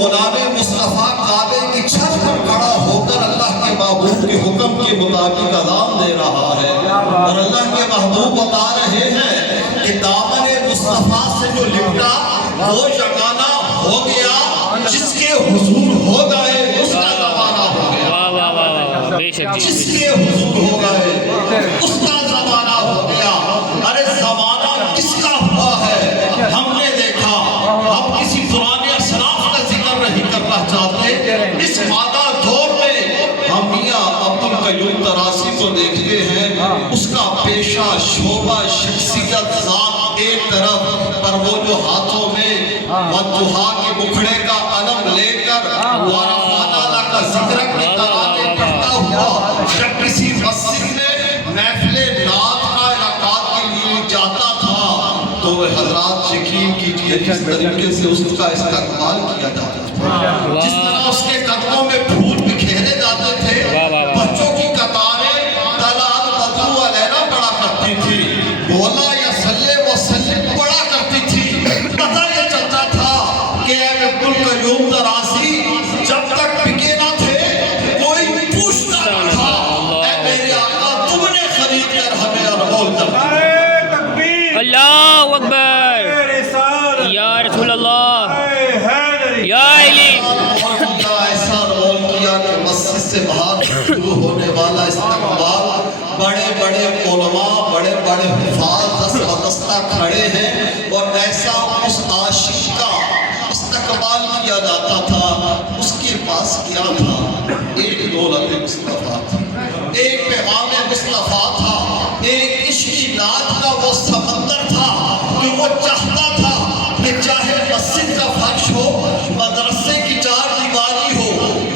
غلام مصطفیٰ کعبے کی چھت پر کھڑا ہو کر اللہ کے محبوب کے حکم کے مطابق اذان دے رہا ہے، اور اللہ کے محبوب بتا رہے ہیں کہ دامن مصطفیٰ سے جو لپٹا وہ یگانہ ہو گیا، جس کے حضور ہو گئے اس کا زمانہ ہو گیا، جس کے حضور ہو گئے اس کا زمانہ ہو گیا۔ ارے زمانہ کس کا ہوا ہے ہم نے دیکھا، ہم کسی پرانے اسلاف کا ذکر نہیں کرنا چاہتے، اس مادہ دور میں ہم میاں عبد القیوم طراسی کو دیکھتے ہیں، اس کا پیشہ شعبہ شخصیت ذات ایک طرف، پر وہ جو ہاتھوں میں ودھا کے مکھڑے کا علم لے کر وارفانہ کا ذکر کی ترانے پڑھتا ہوا جب کسی مسجد میں محفل نعت کا انعقاد کے لیے جاتا تھا تو وہ حضرات یقین کیجئے جس طریقے سے اس کا استقبال کیا جاتا تھا، جس طرح اس کے قدموں میں پھول بکھیرے جاتے تھے، بچوں کی قطاریں دلال بدرو علینا پڑا کرتی تھی، مولا یا صلی وسلم پڑا کرتی تھی، پتہ یہ چلتا تھا کہ اے عبد القیوم طراسی جب تک بکے نہ تھے کوئی پوچھتا نہ تھا، اے میرے آقا تم نے خرید کر ہمیں انمول کر دیا۔ اللہ اکبر، یا رسول اللہ، یا علی۔ ایسا انمول کیا کہ مسجد سے باہر شروع ہونے والا استقبال، بڑے بڑے علماء بڑے بڑے حفاظ دست بدستہ کھڑے ہیں، اور ایسا اس عاشق کا استقبال کیا جاتا تھا۔ اس کے پاس کیا تھا؟ ایک دولت مصطفیٰ تھی، ایک پیغام مصطفیٰ تھا، ایک عشق نات کا وہ سمندر تھا کہ وہ چاہتا تھا کہ چاہے مسجد کا فرش ہو، مدرسے کی چار دیواری ہو،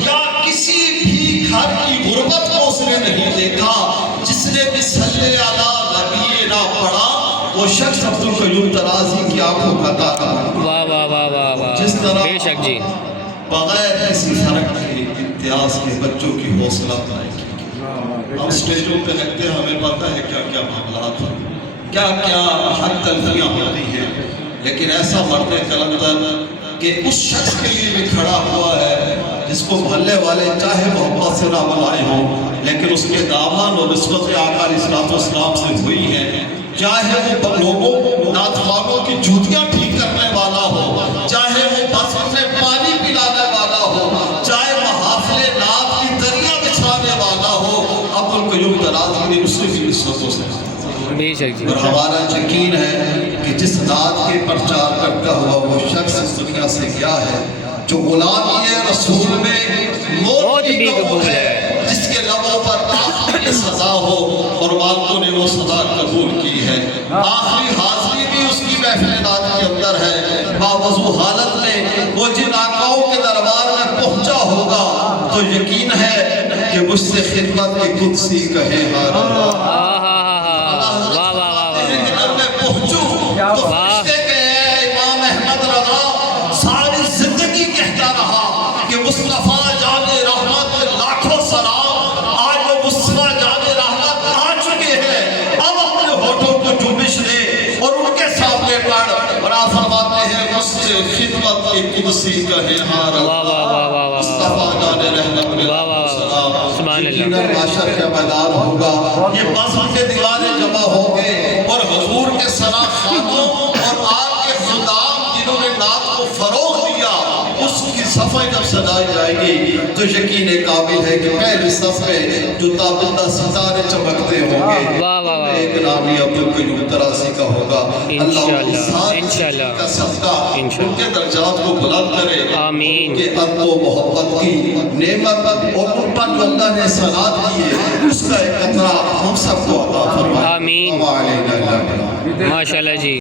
یا کسی بھی گھر کی غربت کو اس نے نہیں دیکھا، جس نے بھی صلی علی نبی نہ پڑھا وہ شخص عبد القیوم طراسی کی آنکھوں کا تارا بن گیا۔ واہ واہ واہ واہ واہ، جس طرح بے شک جی، بغیر کسی فرق کے امتیاز کے بچوں کی حوصلہ افزائی کی گئی۔ ہم اسٹیجوں پہ لگتے ہیں، ہمیں پتہ ہے کیا کیا معاملات ہیں، کیا کیا حد تلفیاں ہوتی ہیں، لیکن ایسا مرد کلندر کہ اس شخص کے لیے بھی کھڑا ہوا ہے جس کو محلے والے چاہے محبت سے نہ بلائے ہوں، لیکن اس کے دامن اور نسبت آقا علیہ السلام سے ہوئی ہے، چاہے وہ لوگوں ناتخوانوں کی جوتیاں ٹھیک کرنے والا ہو، چاہے وہ بس میں پانی پلانے والا ہو، چاہے محافل نعت کی دریا بچھانے والا ہو، عبد القیوم طراسی نے اس کی نسبتوں سے بے شک جی، اور ہمارا یقین ہے کہ جس نعت کے پرچار کرتا ہوا وہ شخص اس دنیا سے گیا ہے جو غلامی رسول میں موت بھی قبول ہے، جس کے لبوں پر آخری سزا ہو اور مالکوں نے وہ سزا قبول کی ہے، آخری حاضری بھی اس کی محفل نعت کے اندر ہے، باوضو حالت میں وہ جن آقاؤں کے دربار میں پہنچا ہوگا تو یقین ہے کہ مجھ سے خدمت کی قدسی کہے ہاں اللہ، تو فرشتے کے امام احمد رضا ساری زندگی کہتا رہا کہ مصطفیٰ جان رحمت لاکھوں سلام، آج وہ مصطفیٰ جان رحمت آ چکے ہیں، اب اپنے ہونٹوں کو جنبش دے اور ان کے سامنے پڑھ، اور آپ فرماتے ہیں مجھ سے خدمت کی قدسی کہے ہاں اللہ، مصطفیٰ جان رحمت یقیناً معاشر کا میدان ہوگا، یہ بزم کے دیوانے جمع ہوں گے اور حضور کے ثنا خوانوں اور آپ کے خدام جنہوں نے نعت کو فروغ دیا اس کی صفحہ جب سجائی جائے گی تو یقین کامل ہے کہ پہلی صف میں جو تابندہ ستارے چمکتے ہوں گے ایک نامی عبد القیوم طراسی کا ہوگا۔ اللہ انشاءاللہ کا صدقہ ان کے درجات کو بلند کرے، آمین، کہ عطف و محبت کی نعمت اور ان پر جو اللہ نے صلات کی ہے اس کا ایک قطرہ ہم سب کو عطا فرمائے، آمین، ماشاءاللہ جی۔